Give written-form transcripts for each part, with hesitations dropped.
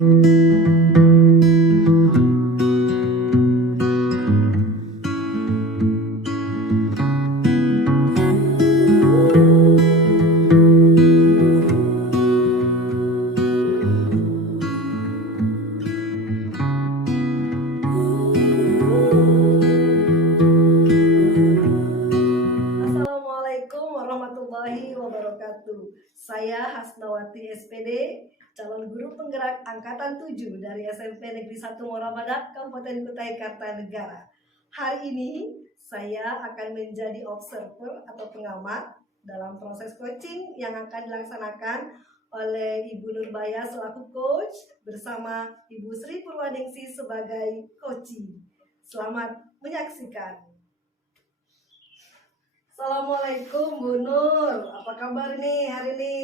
Assalamualaikum warahmatullahi wabarakatuh. Saya Hasnawati SPD, calon guru penggerak angkatan 7 dari SMP Negeri 1 Morabadak, Kabupaten Kutai Kartanegara. Hari ini saya akan menjadi observer atau pengamat dalam proses coaching yang akan dilaksanakan oleh Ibu Nurbaya selaku coach bersama Ibu Sri Purwaningsi sebagai coaching. Selamat menyaksikan. Assalamualaikum Bu Nur, apa kabar nih hari ini?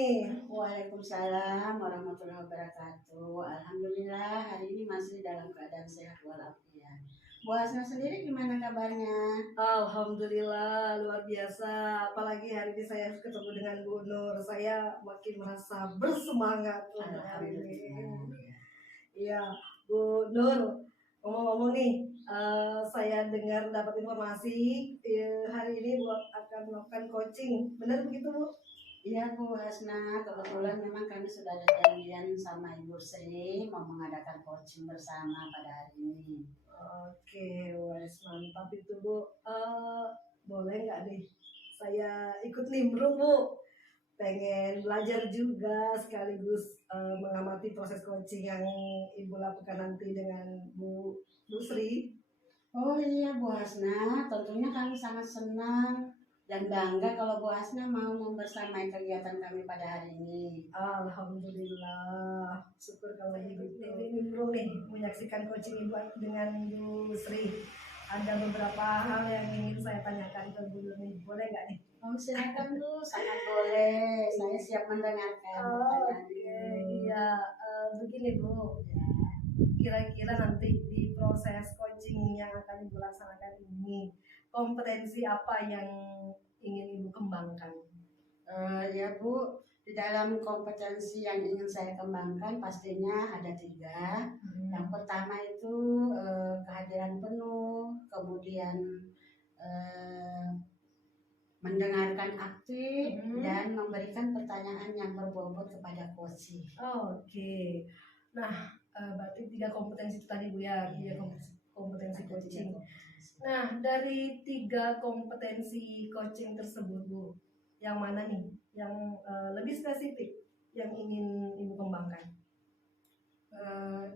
Waalaikumsalam warahmatullahi wabarakatuh. Alhamdulillah hari ini masih dalam keadaan sehat walafiat. Bu Hasna sendiri gimana kabarnya? Alhamdulillah luar biasa. Apalagi hari ini saya ketemu dengan Bu Nur, saya makin merasa bersemangat untuk hari ini. Iya, Bu Nur. Ngomong-ngomong nih, saya dengar dapat informasi hari ini Bu akan melakukan coaching, benar begitu Bu? Iya Bu Hasna, kebetulan memang kami sudah ada janjian sama Ibu Sri mau mengadakan coaching bersama pada hari ini. Oke, wes mantap itu Bu. Boleh nggak nih saya ikut nimbrung Bu? Pengen belajar juga sekaligus mengamati proses coaching yang Ibu lakukan nanti dengan Bu Sri. Oh iya Bu Hasna, tentunya kami sangat senang dan bangga kalau Bu Hasna mau membersamai kegiatan kami pada hari ini. Alhamdulillah, syukur kalau begitu. Ini nimbrung nih menyaksikan coaching Ibu dengan Bu Sri. Ada beberapa hal yang ingin saya tanyakan ke Bu Nur, boleh nggak nih? Oh silakan Bu, sangat boleh. Saya siap mendengarkan pertanyaannya. Iya, begini Bu. Kira-kira nanti di proses coaching yang akan Ibu laksanakan ini, kompetensi apa yang ingin Ibu kembangkan? Ya Bu, di dalam kompetensi yang ingin saya kembangkan pastinya ada 3. Yang pertama itu kehadiran penuh, kemudian mendengarkan aktif dan memberikan pertanyaan yang berbobot kepada coach. Oke. Nah, berarti 3 kompetensi itu tadi Bu ya, 3 kompetensi coaching. Nah, dari 3 kompetensi coaching tersebut Bu, yang mana nih yang lebih spesifik yang ingin Ibu kembangkan?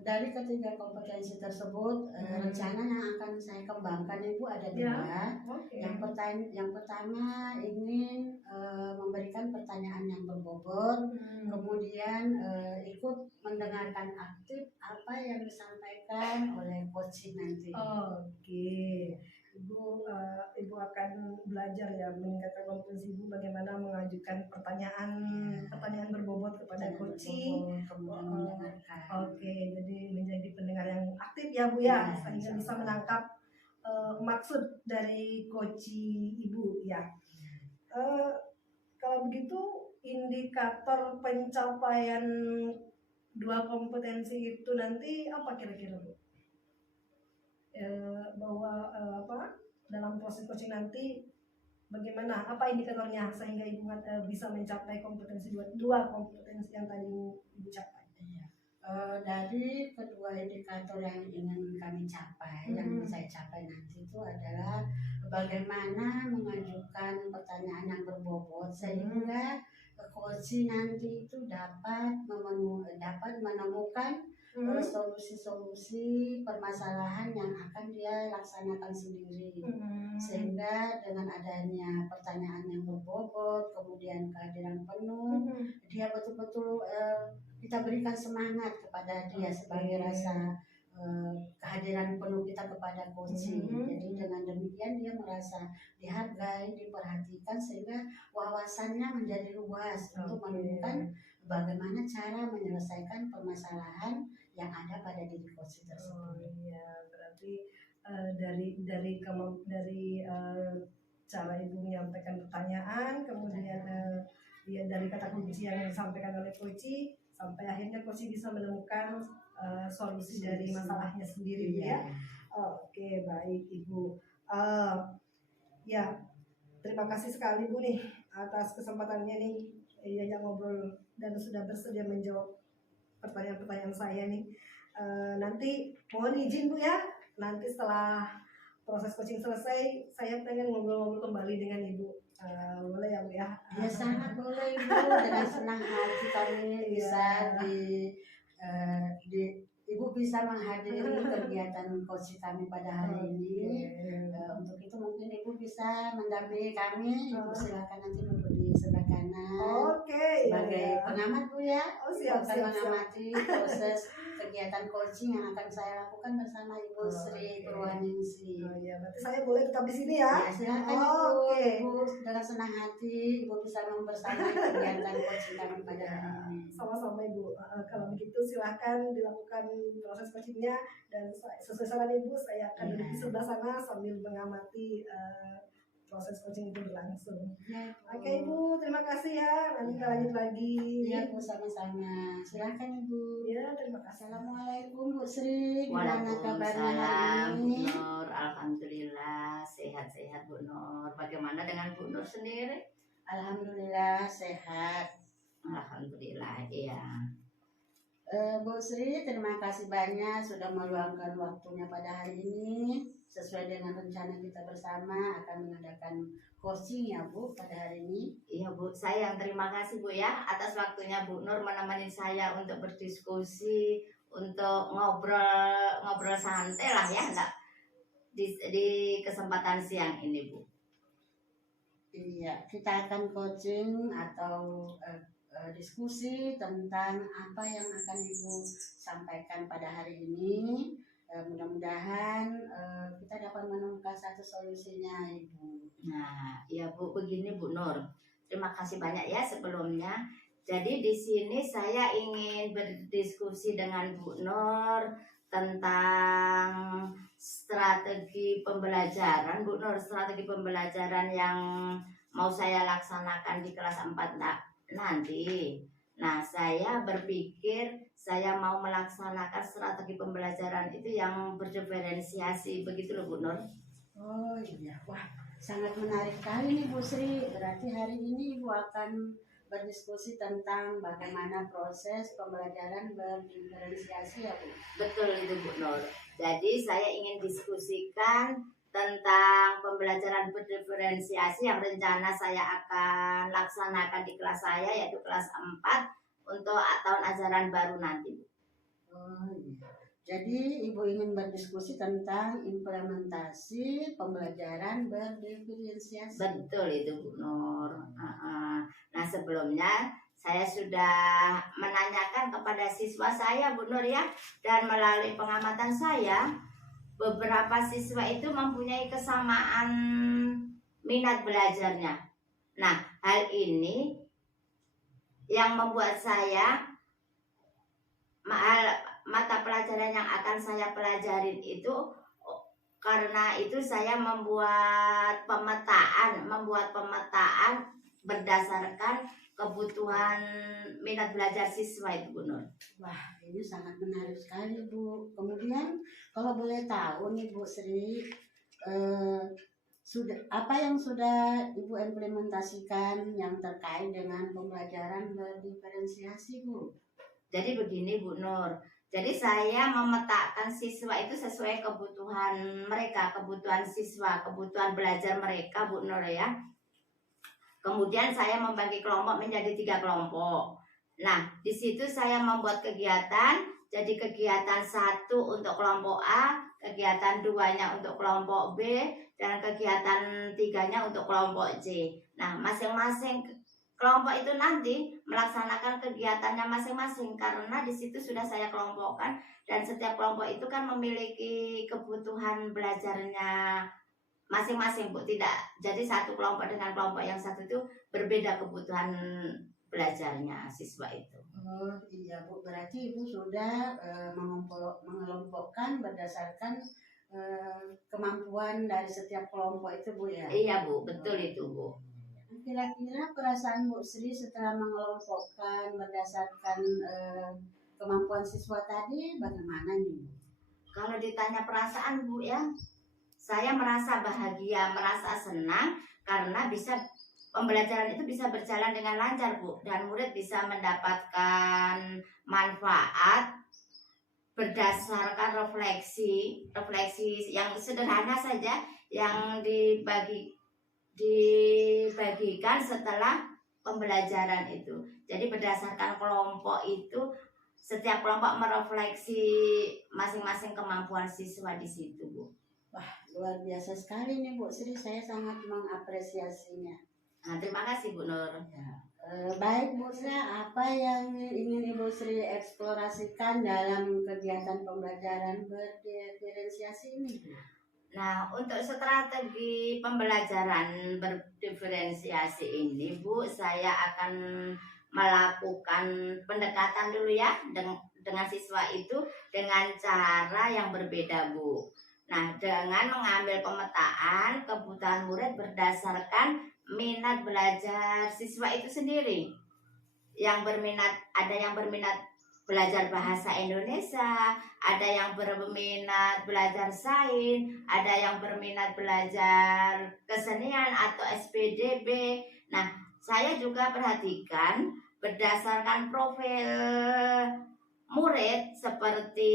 Dari ketiga kompetensi tersebut, rencana yang akan saya kembangkan Ibu ada 2. Okay. Yang pertama ingin memberikan pertanyaan yang berbobot, kemudian ikut mendengarkan aktif apa yang disampaikan oleh coach nanti. Oke. Ibu akan belajar ya meningkatkan kompetensi Ibu bagaimana mengajukan pertanyaan berbobot kepada coaching. Oke, jadi menjadi pendengar yang aktif ya Bu ya, sehingga bisa menangkap maksud dari coaching Ibu ya. Kalau begitu indikator pencapaian 2 kompetensi itu nanti apa kira-kira Bu? Bahwa dalam proses coaching nanti bagaimana, apa indikatornya sehingga Ibu bisa mencapai kompetensi 2 kompetensi yang tadi Ibu capai? Dari kedua indikator yang ingin kami capai, yang saya capai nanti itu adalah bagaimana mengajukan pertanyaan yang berbobot sehingga coach nanti itu dapat menemukan solusi-solusi permasalahan yang akan dia laksanakan sendiri. Sehingga dengan adanya pertanyaan yang berbobot, kemudian kehadiran penuh, dia betul-betul kita berikan semangat kepada dia sebagai rasa kehadiran penuh kita kepada coaching. Jadi dengan demikian dia merasa dihargai, diperhatikan sehingga wawasannya menjadi luas untuk menemukan bagaimana cara menyelesaikan permasalahan yang ada pada diri coach tersebut. Oh iya, berarti dari cara Ibu menyampaikan pertanyaan, kemudian dari kata kunci yang disampaikan oleh coach sampai akhirnya coach bisa menemukan solusi dari masalahnya sendiri Bu ya. Oke, baik Ibu. Ya, terima kasih sekali Bu nih atas kesempatannya nih yang ngobrol dan sudah bersedia menjawab pertanyaan-pertanyaan saya nih. Nanti mohon izin Bu ya, nanti setelah proses coaching selesai, saya pengen ngobrol-ngobrol kembali dengan Ibu. Boleh ya Bu ya? Ya sangat boleh Ibu, dengan senang hati kami bisa Ibu bisa menghadiri kegiatan coaching kami pada hari ini. Untuk itu mungkin Ibu bisa mendampingi kami. Ibu silakan nanti duduk di sebelah kanan. Sebagai pengamat Bu ya. Siap, akan mengamati proses kegiatan coaching yang akan saya lakukan bersama Ibu Sri Purwaningsi. Berarti saya boleh tetap di sini ya? Ya silakan Ibu dengan senang hati Ibu bisa membersamai kegiatan coaching kami pada hari ini. Sama-sama Ibu. Kalau begitu silahkan dilakukan proses coachingnya dan sesuai saran Ibu saya akan duduk di sebelah sana sambil mengamati proses coaching itu berlangsung. Oke Ibu, terima kasih ya. Nanti kita lanjut lagi. Iya Bu, sama-sama. Silakan Ibu. Ya, terima kasih. Assalamualaikum Bu Sri. Gimana kabarnya Waalaikumsalam hari Bu ini? Nur, alhamdulillah sehat-sehat Bu Nur. Bagaimana dengan Bu Nur sendiri? Alhamdulillah sehat. Alhamdulillah, iya. Bu Sri, terima kasih banyak sudah meluangkan waktunya pada hari ini. Sesuai dengan rencana kita bersama akan mengadakan coaching ya Bu pada hari ini. Iya Bu, saya yang terima kasih Bu ya atas waktunya Bu Nur menemani saya untuk berdiskusi, untuk ngobrol santai lah ya, enggak di kesempatan siang ini Bu. Iya, kita akan coaching atau diskusi tentang apa yang akan Ibu sampaikan pada hari ini. Mudah-mudahan kita dapat menemukan satu solusinya Ibu. Nah, ya Bu, begini Bu Nur. Terima kasih banyak ya sebelumnya. Jadi di sini saya ingin berdiskusi dengan Bu Nur tentang strategi pembelajaran Bu Nur, strategi pembelajaran yang mau saya laksanakan di kelas 4 nanti. Nah, saya berpikir saya mau melaksanakan strategi pembelajaran itu yang berdiferensiasi, begitu loh Bu Nur. Oh iya, wah sangat menarik sekali nih Bu Sri. Berarti hari ini Ibu akan berdiskusi tentang bagaimana proses pembelajaran berdiferensiasi ya Bu. Betul itu Bu Nur. Jadi saya ingin diskusikan tentang pembelajaran berdiferensiasi yang rencana saya akan laksanakan di kelas saya, yaitu kelas 4 untuk tahun ajaran baru nanti. Oh iya. Jadi Ibu ingin berdiskusi tentang implementasi pembelajaran berdiferensiasi. Betul itu Bu Nur. Nah sebelumnya saya sudah menanyakan kepada siswa saya Bu Nur ya, dan melalui pengamatan saya beberapa siswa itu mempunyai kesamaan minat belajarnya. Nah, hal ini yang membuat saya mata pelajaran yang akan saya pelajarin itu, karena itu saya membuat pemetaan berdasarkan kebutuhan minat belajar siswa itu Bu Nur. Wah, ini sangat menarik sekali Bu. Kemudian kalau boleh tahu nih Bu Sri, apa yang sudah Ibu implementasikan yang terkait dengan pembelajaran berdiferensiasi Bu? Jadi begini Bu Nur, jadi saya memetakan siswa itu sesuai kebutuhan mereka, kebutuhan siswa, kebutuhan belajar mereka Bu Nur ya. Kemudian saya membagi kelompok menjadi 3 kelompok. Nah, di situ saya membuat kegiatan. Jadi kegiatan 1 untuk kelompok A, kegiatan 2-nya untuk kelompok B, dan kegiatan 3-nya untuk kelompok C. Nah, masing-masing kelompok itu nanti melaksanakan kegiatannya masing-masing, karena di situ sudah saya kelompokkan, dan setiap kelompok itu kan memiliki kebutuhan belajarnya masing-masing Bu. Tidak, jadi satu kelompok dengan kelompok yang satu itu berbeda kebutuhan belajarnya siswa itu. Oh iya Bu, berarti Ibu sudah mengelompokkan berdasarkan kemampuan dari setiap kelompok itu Bu ya? Iya Bu, betul itu Bu. Kira-kira perasaan Bu Sri setelah mengelompokkan berdasarkan kemampuan siswa tadi bagaimana nih? Kalau ditanya perasaan Bu ya, saya merasa bahagia, merasa senang karena pembelajaran itu bisa berjalan dengan lancar Bu, dan murid bisa mendapatkan manfaat berdasarkan refleksi yang sederhana saja yang dibagikan setelah pembelajaran itu. Jadi berdasarkan kelompok itu, setiap kelompok merefleksi masing-masing kemampuan siswa di situ Bu. Wah, luar biasa sekali nih Bu Sri, saya sangat mengapresiasinya. Nah, terima kasih Bu Nur. Ya. Baik Bu Sri, apa yang ingin Ibu Sri eksplorasikan dalam kegiatan pembelajaran berdiferensiasi ini Bu? Nah, untuk strategi pembelajaran berdiferensiasi ini Bu, saya akan melakukan pendekatan dulu ya dengan siswa itu dengan cara yang berbeda Bu. Nah, dengan mengambil pemetaan kebutuhan murid berdasarkan minat belajar siswa itu sendiri. Ada yang berminat belajar bahasa Indonesia, ada yang berminat belajar sains, ada yang berminat belajar kesenian atau SPDB. Nah, saya juga perhatikan berdasarkan profil murid seperti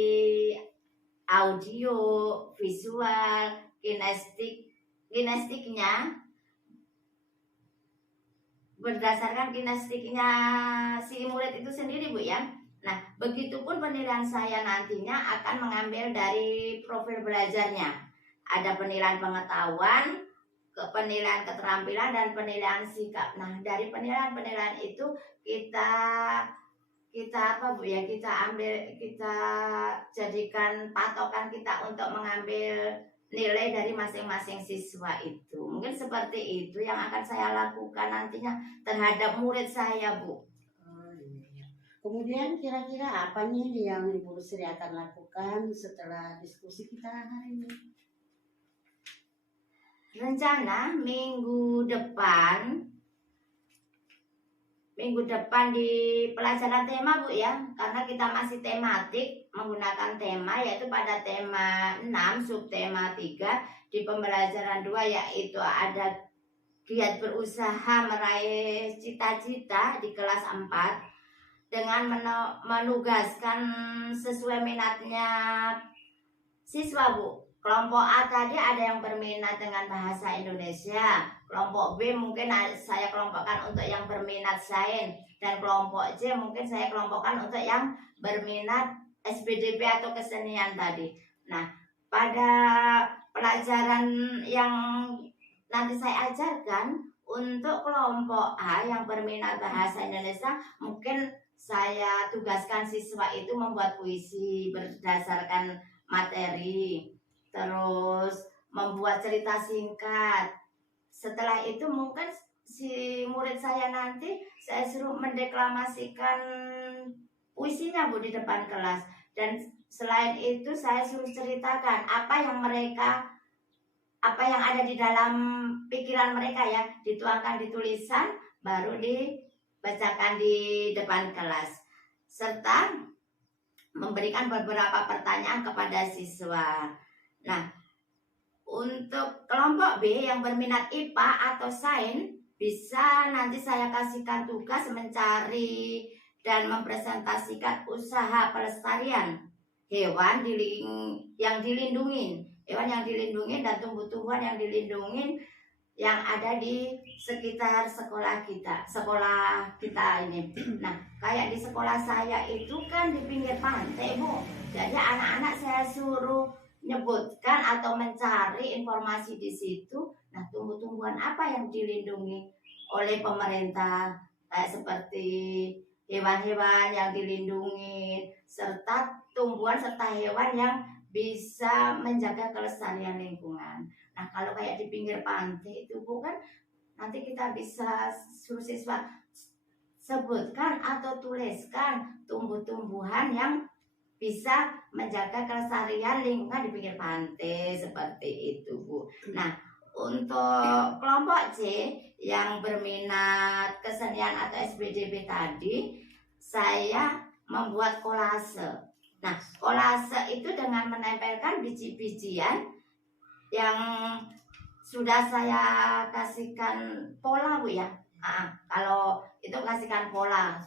audio, visual, kinestiknya, berdasarkan kinestiknya si murid itu sendiri Bu ya. Nah, begitupun penilaian saya nantinya akan mengambil dari profil belajarnya. Ada penilaian pengetahuan, penilaian keterampilan, dan penilaian sikap. Nah, dari penilaian itu kita apa Bu ya, kita jadikan patokan kita untuk mengambil nilai dari masing-masing siswa itu. Mungkin seperti itu yang akan saya lakukan nantinya terhadap murid saya Bu. Kemudian kira-kira apa nih yang Ibu Sri akan lakukan setelah diskusi kita hari ini? Rencana minggu depan di pelajaran tema Bu ya, karena kita masih tematik menggunakan tema, yaitu pada tema 6 subtema 3 di pembelajaran 2, yaitu ada giat berusaha meraih cita-cita di kelas 4 dengan menugaskan sesuai minatnya siswa Bu. Kelompok A tadi ada yang berminat dengan bahasa Indonesia, kelompok B mungkin saya kelompokkan untuk yang berminat sains, dan kelompok C mungkin saya kelompokkan untuk yang berminat SPDB atau kesenian tadi. Nah, pada pelajaran yang nanti saya ajarkan untuk kelompok A yang berminat bahasa Indonesia, mungkin saya tugaskan siswa itu membuat puisi berdasarkan materi, terus membuat cerita singkat. Setelah itu mungkin si murid saya nanti saya suruh mendeklamasikan puisinya Bu di depan kelas. Dan selain itu saya suruh ceritakan apa yang ada di dalam pikiran mereka ya, dituangkan di tulisan, baru dibacakan di depan kelas, serta memberikan beberapa pertanyaan kepada siswa. Nah, untuk kelompok B yang berminat IPA atau sains, bisa nanti saya kasihkan tugas mencari dan mempresentasikan usaha pelestarian hewan yang dilindungi, dan tumbuh-tumbuhan yang dilindungi yang ada di sekitar sekolah kita ini. Nah, kayak di sekolah saya itu kan di pinggir pantai Bu, jadi anak-anak saya suruh nyebutkan atau mencari informasi di situ. Nah, tumbuh-tumbuhan apa yang dilindungi oleh pemerintah, kayak seperti hewan-hewan yang dilindungi, serta tumbuhan serta hewan yang bisa menjaga kelestarian lingkungan. Nah, kalau kayak di pinggir pantai itu bukan, nanti kita bisa suruh siswa sebutkan atau tuliskan tumbuh-tumbuhan yang bisa menjaga kelestarian lingkungan di pinggir pantai, seperti itu Bu. Nah, untuk kelompok C yang berminat kesenian atau SPDB tadi, saya membuat kolase. Nah, kolase itu dengan menempelkan biji-bijian yang sudah saya kasihkan pola, Bu ya. Kalau itu kasihkan pola,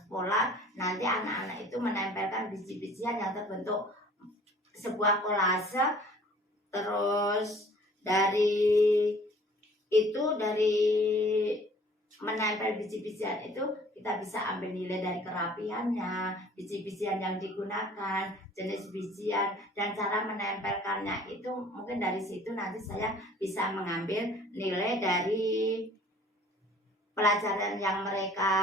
nanti anak-anak itu menempelkan biji-bijian yang terbentuk sebuah kolase. Terus dari menempel biji-bijian itu kita bisa ambil nilai dari kerapiannya, biji-bijian yang digunakan, jenis bijian, dan cara menempelkannya itu mungkin dari situ nanti saya bisa mengambil nilai dari pelajaran yang mereka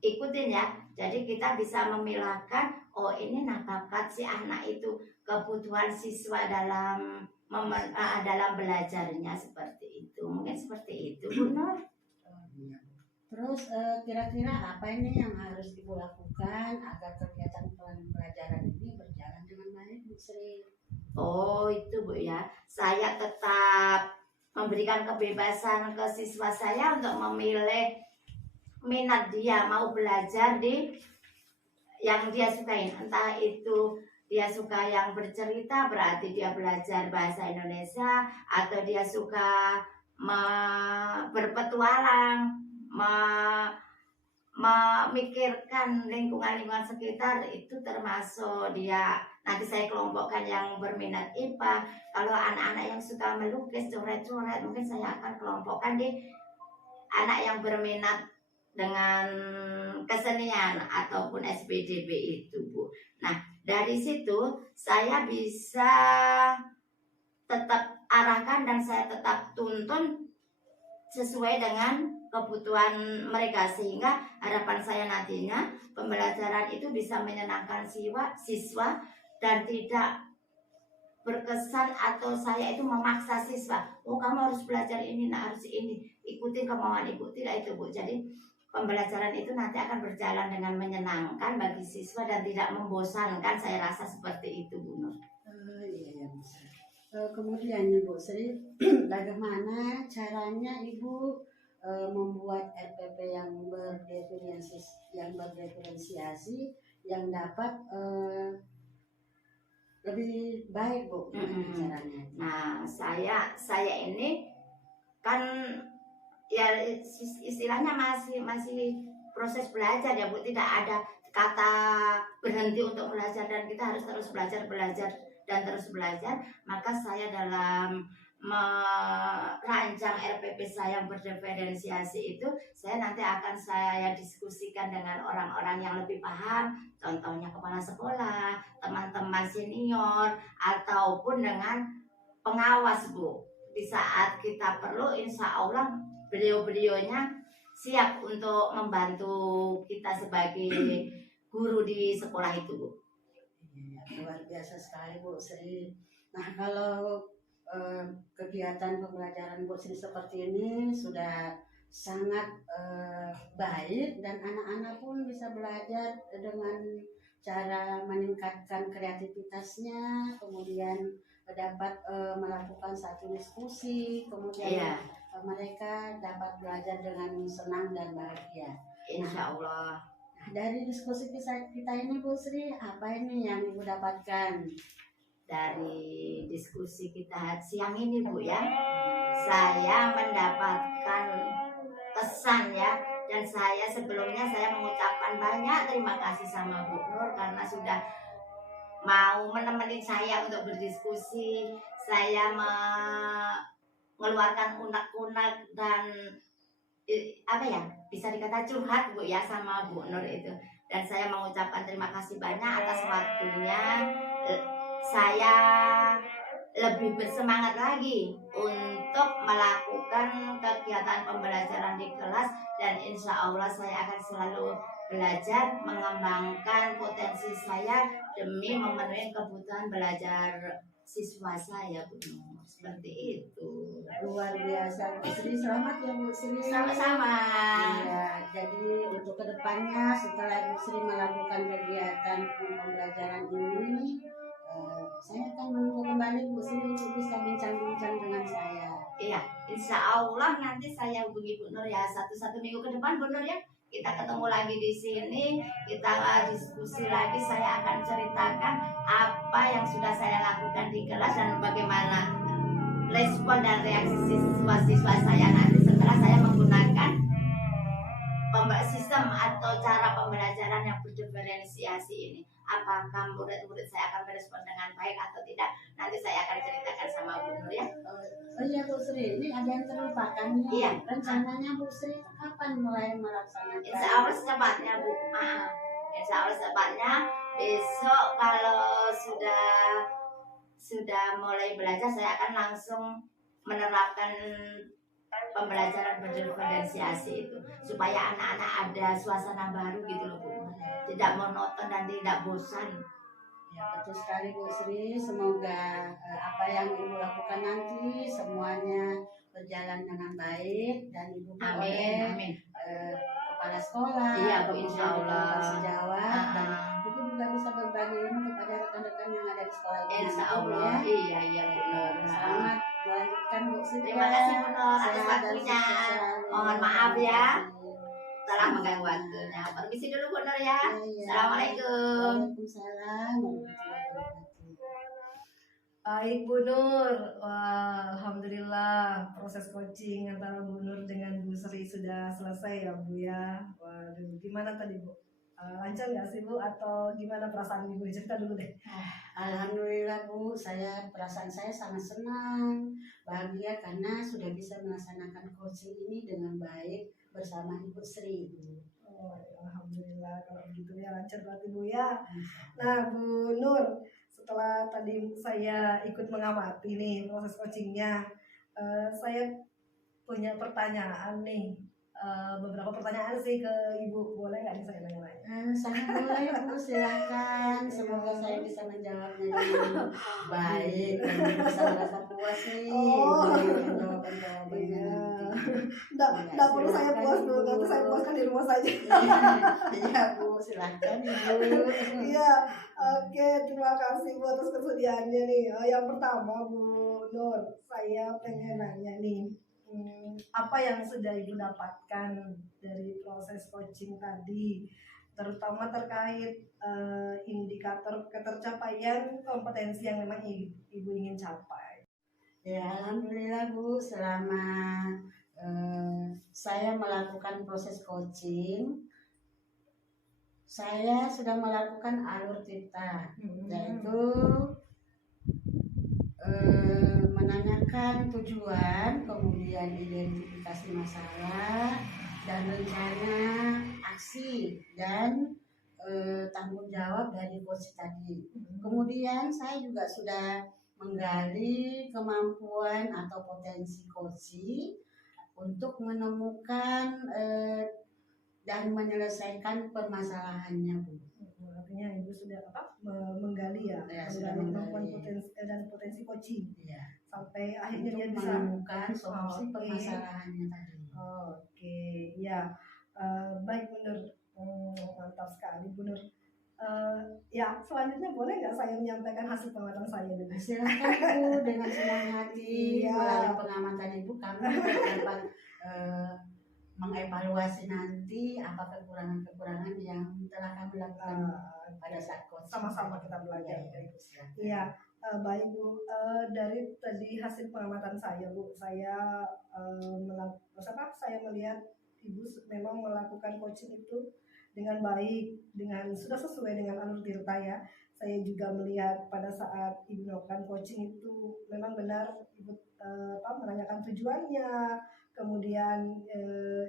ikutin ya. Jadi kita bisa memilahkan, oh ini bakat si anak itu, kebutuhan siswa dalam belajarnya seperti itu. Mungkin seperti itu, Bu Nur. Terus kira-kira apa ini yang harus Ibu lakukan agar kegiatan pembelajaran ini berjalan dengan baik, Bu Sri? Oh itu Bu ya, saya tetap memberikan kebebasan ke siswa saya untuk memilih minat dia mau belajar di yang dia sukain. Entah itu dia suka yang bercerita, berarti dia belajar bahasa Indonesia, atau dia suka berpetualang, memikirkan lingkungan sekitar, itu termasuk dia. Nanti saya kelompokkan yang berminat IPA. Kalau anak-anak yang suka melukis, coret-coret, mungkin saya akan kelompokkan di anak yang berminat dengan kesenian ataupun SPDB itu, Bu. Nah, dari situ saya bisa tetap arahkan dan saya tetap tuntun sesuai dengan kebutuhan mereka, sehingga harapan saya nantinya pembelajaran itu bisa menyenangkan siswa dan tidak berkesan atau saya itu memaksa siswa, oh kamu harus belajar ini, harus ini, ikuti kemauan ibu. Tidak itu, Bu. Jadi pembelajaran itu nanti akan berjalan dengan menyenangkan bagi siswa dan tidak membosankan. Saya rasa seperti itu, Bu Nur. Iya, bisa. Kemudian Bu Sri, bagaimana caranya Ibu membuat RPP yang berdiferensiasi yang dapat lebih baik, Bu? Caranya? Nah, saya ini kan ya istilahnya masih proses belajar ya, Bu. Tidak ada kata berhenti untuk belajar, dan kita harus terus belajar dan terus belajar. Maka saya dalam merancang RPP saya yang berdiferensiasi itu, saya nanti akan saya diskusikan dengan orang-orang yang lebih paham, contohnya kepala sekolah, teman-teman senior, ataupun dengan pengawas, Bu. Di saat kita perlu, insya Allah beliau-beliaunya siap untuk membantu kita sebagai guru di sekolah itu, Bu. Luar biasa sekali, Bu Sri. Nah, kalau kegiatan pembelajaran Bu Sri seperti ini sudah sangat baik, dan anak-anak pun bisa belajar dengan cara meningkatkan kreativitasnya, kemudian dapat melakukan satu diskusi, kemudian mereka dapat belajar dengan senang dan bahagia. Insya Allah. Dari diskusi kita ini, Bu Sri, apa ini yang Ibu dapatkan? Dari diskusi kita siang ini, Bu ya, saya mendapatkan kesan ya, dan saya sebelumnya saya mengucapkan banyak terima kasih sama Bu Nur karena sudah mau menemani saya untuk berdiskusi. Saya mengeluarkan unek-unek dan bisa dikata curhat, Bu ya, sama Bu Nur itu. Dan saya mengucapkan terima kasih banyak atas waktunya. Saya lebih bersemangat lagi untuk melakukan kegiatan pembelajaran di kelas, dan insya Allah saya akan selalu belajar mengembangkan potensi saya demi memenuhi kebutuhan belajar siswa saya, Bu. Seperti itu. Luar biasa, Bu Sri. Selamat ya, Bu Sri. Sama-sama. Ya, jadi untuk kedepannya setelah Bu Sri melakukan kegiatan pembelajaran ini, saya akan menunggu kembali Bu Sri bisa bincang-bincang dengan saya. Iya, insya Allah nanti saya hubungi Bu Nur ya, satu minggu ke depan, Bu Nur ya. Kita kita ketemu lagi di sini, kita diskusi lagi. Saya akan ceritakan apa yang sudah saya lakukan di kelas dan bagaimana respon dan reaksi siswa-siswa saya nanti setelah saya menggunakan sistem atau cara pembelajaran yang berdiferensiasi ini. Apakah murid-murid saya akan merespon dengan baik atau tidak, nanti saya akan ceritakan sama Bu Nur ya. Oh iya Bu Sri, ini ada yang terlupakannya. Iya. Rencananya Bu Sri kapan mulai melaksanakan? Insya Allah secepatnya Bu. Insya Allah secepatnya. Besok kalau sudah mulai belajar, saya akan langsung menerapkan pembelajaran berdiferensiasi itu supaya anak-anak ada suasana baru gitu loh Bu, tidak monoton dan tidak bosan. Ya betul sekali Bu Sri, semoga apa yang Ibu lakukan nanti semuanya berjalan dengan baik dan Ibu oleh Amin. Kepala sekolah, Iya Bu, insya Allah. sejawat dan Ibu juga bisa berbagi ilmu kepada rekan-rekan yang ada di sekolah. Insya Allah ya. Iya Bu Nur. Selamat melanjutkan Bu Sri. Terima kasih Bu Nur atas Sehat dan waktunya. sukses selalu. Mohon maaf ya Terima telah mengganggu waktunya. Permisi dulu Bu Nur ya. Iya. Assalamualaikum. Waalaikumsalam warahmatullahi wabarakatuh. Baik Bu Nur, wah, alhamdulillah proses coaching antara Bu Nur dengan Bu Sri sudah selesai ya Bu ya. Waduh, gimana tadi Bu? Lancar nggak sih Bu atau gimana perasaan Ibu? Cerita dulu deh. Alhamdulillah Bu, perasaan saya sangat senang, bahagia karena sudah bisa melaksanakan coaching ini dengan baik bersama Ibu Sri. Oh, alhamdulillah kalau begitu ya lancar berarti Bu ya. Nah Bu Nur, setelah tadi saya ikut mengamati nih proses coachingnya, saya punya pertanyaan nih. Beberapa pertanyaan sih ke Ibu, boleh nggak nih saya nanya-nanya? Sangat boleh Bu, silakan. Semoga saya bisa menjawabnya dengan baik dan bisa merasa puas nih dengan jawaban-jawabannya nanti. Nggak perlu saya puas dulu, nanti saya puaskan di rumah saja. Iya Bu, silakan Ibu. Iya, oke, terima kasih Bu atas kesediaannya nih. Yang pertama Bu Nur, saya pengen nanya nih, apa yang sudah Ibu dapatkan dari proses coaching tadi, terutama terkait indikator ketercapaian kompetensi yang memang Ibu ingin capai? Ya, alhamdulillah Bu, selama saya melakukan proses coaching, saya sudah melakukan alur tirta, yaitu menanyakan tujuan, kemudian identifikasi masalah dan rencana aksi dan tanggung jawab dari coach tadi. Kemudian saya juga sudah menggali kemampuan atau potensi coach untuk menemukan dan menyelesaikan permasalahannya Bu. Artinya Ibu sudah menggali ya, menggali kemampuan potensi dan potensi coaching. Iya. Sampai akhirnya Untuk dia bisa menemukan solusi permasalahannya tadi. Oke, ya, baik Bu Nur, mantap sekali Bu Nur. Ya, selanjutnya boleh nggak saya menyampaikan hasil pengamatan saya dulu? Silakan Bu, dengan senang hati. Iya. Melalui pengamatan Ibu kami dapat mengevaluasi nanti apa kekurangan-kekurangan yang telah kami lakukan pada saat coaching. Sama-sama kita belajar. Iya. Iya, baik Bu. Dari tadi hasil pengamatan saya Bu, saya melihat Ibu memang melakukan coaching itu dengan baik, sudah sesuai dengan alur tirta ya. Saya juga melihat pada saat Ibu melakukan coaching itu memang benar Ibu menanyakan tujuannya, kemudian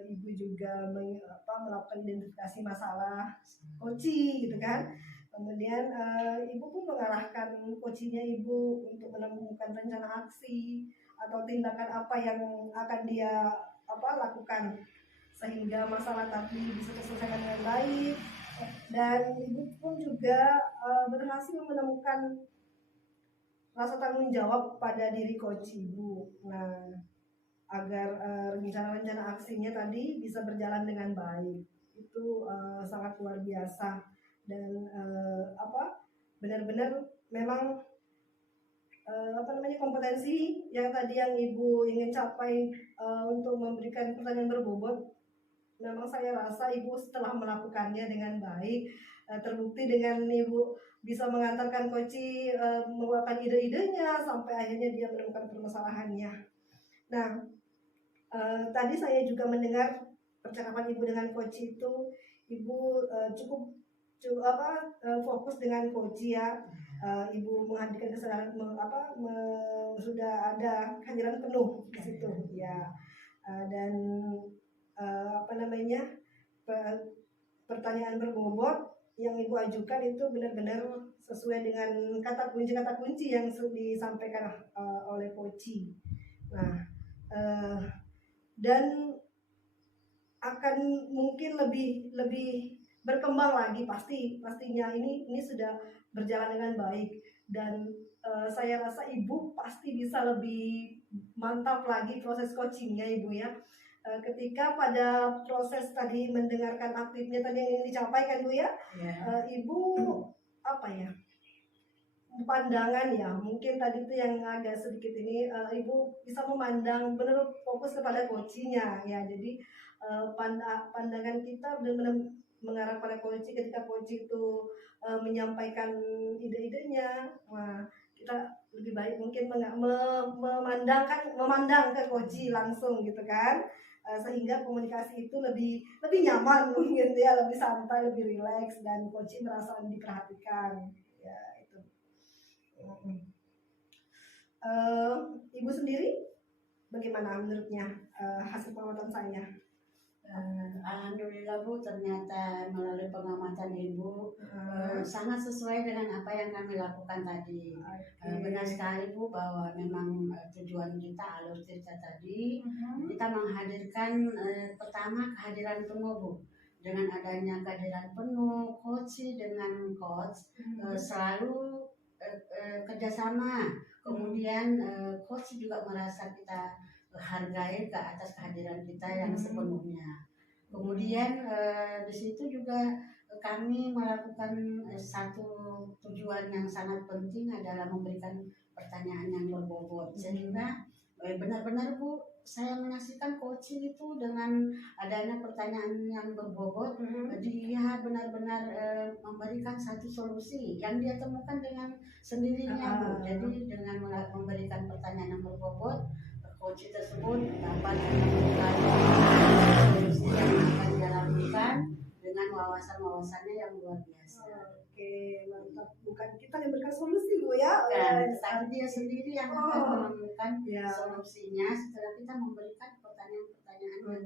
Ibu juga melakukan identifikasi masalah coaching gitu kan. Kemudian Ibu pun mengarahkan coachingnya Ibu untuk menemukan rencana aksi atau tindakan apa yang akan dia lakukan sehingga masalah tadi bisa terselesaikan dengan baik. Dan Ibu pun juga berhasil menemukan rasa tanggung jawab pada diri coach Ibu. Nah, agar rencana-rencana aksinya tadi bisa berjalan dengan baik. Itu sangat luar biasa dan benar-benar memang kompetensi yang tadi yang Ibu ingin capai untuk memberikan pertanyaan berbobot memang saya rasa Ibu setelah melakukannya dengan baik, terbukti dengan Ibu bisa mengantarkan Koci mengeluarkan ide-idenya sampai akhirnya dia menemukan permasalahannya. Nah, tadi saya juga mendengar percakapan Ibu dengan Koci itu, Ibu cukup fokus dengan Koci ya. Ibu menghadirkan kesadaran sudah ada kehadiran penuh di situ ya. Dan pertanyaan berbobot yang Ibu ajukan itu benar-benar sesuai dengan kata kunci yang disampaikan oleh Koci. Nah, dan akan mungkin lebih berkembang lagi pastinya ini sudah berjalan dengan baik, dan saya rasa Ibu pasti bisa lebih mantap lagi proses coachingnya Ibu ya. Ketika pada proses tadi mendengarkan aktifnya tadi yang ingin dicapai kan Bu ya, Ibu apa ya, pandangan ya mungkin tadi itu yang agak sedikit ini, Ibu bisa memandang benar fokus kepada coachingnya ya. Jadi pandangan kita benar-benar mengarah pada coach ketika coach itu menyampaikan ide-idenya. Wah, kita lebih baik mungkin memandang ke coach langsung gitu kan. Sehingga komunikasi itu lebih nyaman mungkin ya, lebih santai, lebih rileks, dan coach merasa diperhatikan ya itu. Ibu sendiri bagaimana menurutnya hasil pengamatan saya? Alhamdulillah Bu, ternyata melalui pengamatan Ibu sangat sesuai dengan apa yang kami lakukan tadi. Benar sekali Bu bahwa memang tujuan kita alur cerita tadi kita menghadirkan pertama kehadiran penuh Bu. Dengan adanya kehadiran penuh, coach dengan coach selalu kerjasama. Kemudian coach juga merasa kita hargai ke atas kehadiran kita yang sepenuhnya. Kemudian di situ juga kami melakukan satu tujuan yang sangat penting adalah memberikan pertanyaan yang berbobot, sehingga benar-benar Bu, saya menyaksikan coaching itu dengan adanya pertanyaan yang berbobot, dia benar-benar memberikan satu solusi yang dia temukan dengan sendirinya Bu. Jadi dengan memberikan pertanyaan yang berbobot, coach tersebut dapat menemukan solusi yang akan dia lakukan dengan wawasan-wawasannya yang luar biasa. Oke, mantap. Bukan kita yang berikan solusi Bu ya, tapi dia sendiri yang akan menemukan solusinya setelah kita memberikan pertanyaan-pertanyaan yang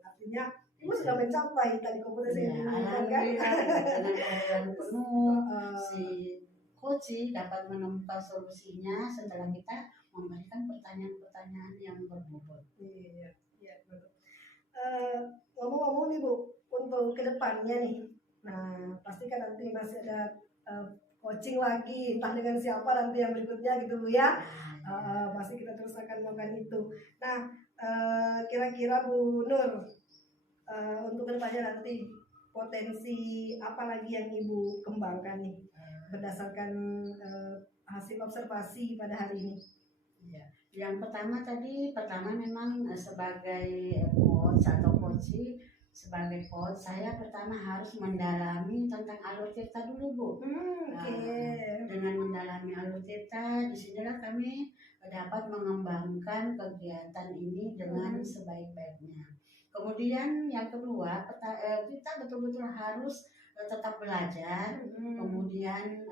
artinya Ibu sudah mencapai tadi kompetensi yang diinginkan kan? Dengan kehadiran penuh si coach dapat menemukan solusinya setelah kita memberikan pertanyaan-pertanyaan yang berbobot. Iya, betul. Ngomong-ngomong nih Bu, untuk kedepannya nih, nah pasti kan nanti masih ada coaching lagi, entah dengan siapa nanti yang berikutnya gitu Bu ya. Pasti kita terus akan melakukan itu. Nah, kira-kira Bu Nur, untuk kedepannya nanti potensi apa lagi yang Ibu kembangkan nih berdasarkan hasil observasi pada hari ini? Ya. Yang pertama memang sebagai coach atau coach, sebagai coach saya pertama harus mendalami tentang alur tirta dulu Bu. Dengan mendalami alur tirta, disinilah kami dapat mengembangkan kegiatan ini dengan sebaik-baiknya. Kemudian yang kedua, kita betul-betul harus tetap belajar, kemudian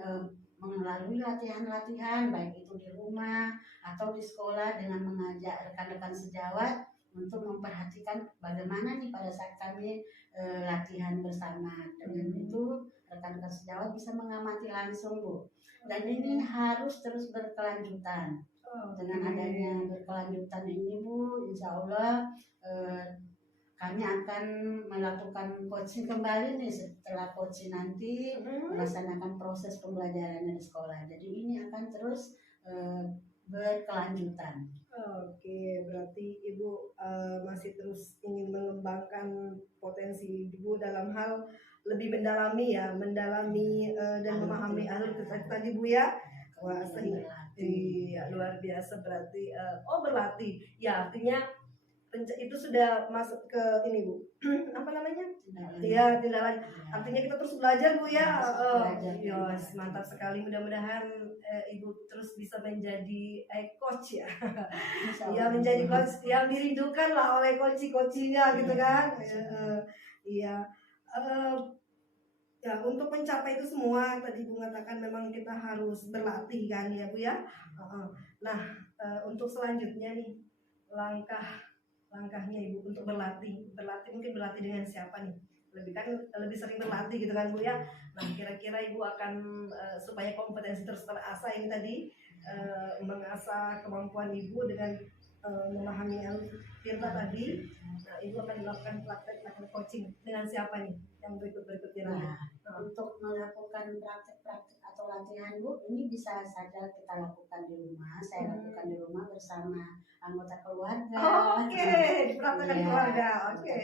melalui latihan-latihan baik itu di rumah atau di sekolah dengan mengajak rekan-rekan sejawat untuk memperhatikan bagaimana nih pada saat kami latihan bersama. Dengan itu rekan-rekan sejawat bisa mengamati langsung Bu. Dan ini harus terus berkelanjutan. Dengan adanya berkelanjutan ini Bu, insya Allah kami akan melakukan coaching kembali nih setelah coaching nanti melaksanakan proses pembelajaran di sekolah. Jadi ini akan terus berkelanjutan. Oke, berarti Ibu masih terus ingin mengembangkan potensi Ibu dalam hal lebih mendalami dan memahami alur tadi Bu ya. Wah, sehingga iya, luar biasa berarti berlatih. Ya, artinya itu sudah masuk ke ini Bu, apa namanya? Tidak lanjut. Iya, tidak lanjut. Artinya kita terus belajar Bu ya. Belajar. Yes, mantap sekali. Mudah-mudahan Ibu terus bisa menjadi coach ya. Insya Ya Allah. menjadi coach yang dirindukan lah oleh coach-coachnya gitu kan. Iya. Ya untuk mencapai itu semua tadi Ibu mengatakan memang kita harus berlatih kan ya Bu ya. Nah untuk selanjutnya nih langkahnya Ibu untuk berlatih mungkin berlatih dengan siapa nih? Lebih sering berlatih gitu kan Bu ya. Nah kira-kira Ibu akan supaya kompetensi terus terasah ini tadi mengasah kemampuan Ibu dengan memahami Tirta tadi. Nah Ibu akan melakukan praktek coaching dengan siapa nih yang berikutnya? Nah, untuk melakukan praktek-praktek atau latihan Bu, ini bisa saja kita lakukan di rumah. Saya lakukan di rumah bersama anggota keluarga. Oke, dipraktekkan keluarga. Oke.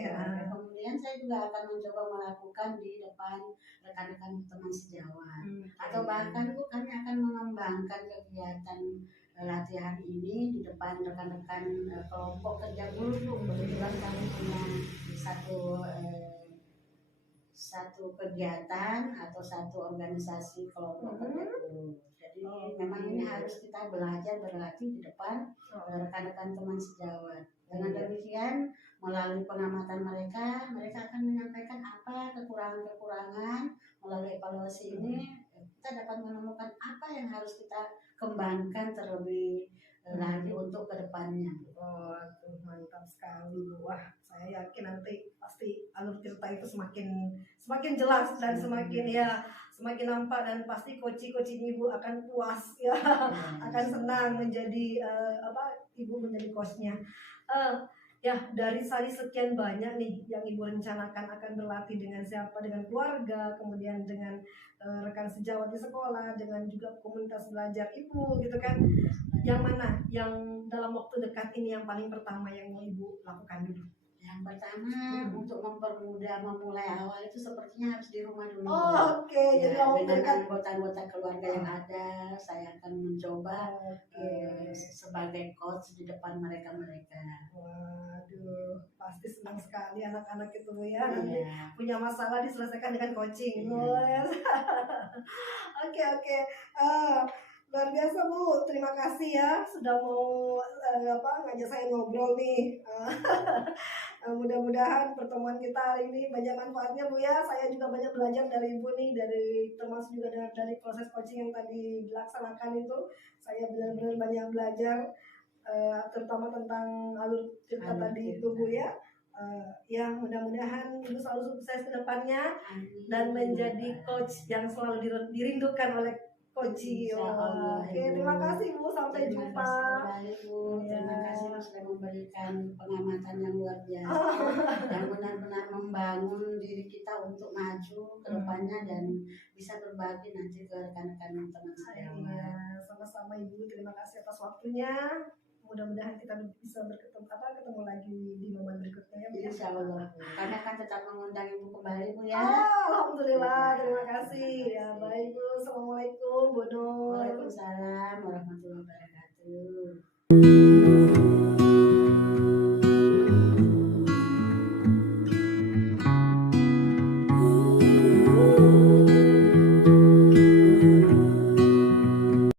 Kemudian saya juga akan mencoba melakukan di depan rekan-rekan teman sejawat. Atau bahkan Bu, kami akan mengembangkan kegiatan latihan ini di depan rekan-rekan kelompok kerja guru Bu. Kebetulan kami punya satu kegiatan atau satu organisasi kelompok kerja guru. Jadi memang ini harus kita belajar berlatih di depan rekan-rekan teman sejawat. Dengan demikian melalui pengamatan mereka akan menyampaikan apa kekurangan-kekurangan. Melalui evaluasi ini kita dapat menemukan apa yang harus kita kembangkan terlebih lagi untuk kedepannya. Mantap sekali Bu. Wah, saya yakin nanti pasti alur Tirta itu semakin jelas dan semakin nampak, dan pasti coach-coach Ibu akan puas ya, akan senang menjadi Ibu menjadi coachnya. Ya dari sekian banyak nih yang Ibu rencanakan akan berlatih dengan siapa, dengan keluarga, kemudian dengan rekan sejawat di sekolah, dengan juga komunitas belajar Ibu gitu kan. Yang mana yang dalam waktu dekat ini yang paling pertama yang mau Ibu lakukan dulu? Yang pertama untuk mempermudah memulai awal itu sepertinya harus di rumah dulu. Oke, jadi dengan anggota-anggota keluarga yang ada, saya akan mencoba sebagai coach di depan mereka. Waduh, pasti senang sekali anak-anak itu ya. Nanti punya masalah diselesaikan dengan coaching. Oke. Luar biasa Bu, terima kasih ya sudah mau ngajak saya ngobrol nih. Mudah-mudahan pertemuan kita hari ini banyak manfaatnya Bu ya. Saya juga banyak belajar dari Ibu nih, termasuk juga dari proses coaching yang tadi dilaksanakan itu. Saya benar-benar banyak belajar, terutama tentang alur Tirta tadi itu Bu ya. Ya mudah-mudahan Ibu selalu sukses ke depannya dan menjadi coach yang selalu dirindukan oleh Coach. Oke, terima kasih Bu, sampai jumpa. Terima kasih sudah memberikan pengamatan yang luar biasa, yang benar-benar membangun diri kita untuk maju ke depannya dan bisa berbagi nanti ke rekan-rekan teman saya. Sama-sama Ibu, terima kasih atas waktunya. Mudah-mudahan kita bisa ketemu lagi di momen berikutnya ya. Insya Allah. Kami akan tetap mengundang Ibu kembali Bu ya. Alhamdulillah, terima kasih. Ya baik Bu, assalamualaikum Bu Nur. Waalaikumsalam warahmatullahi wabarakatuh.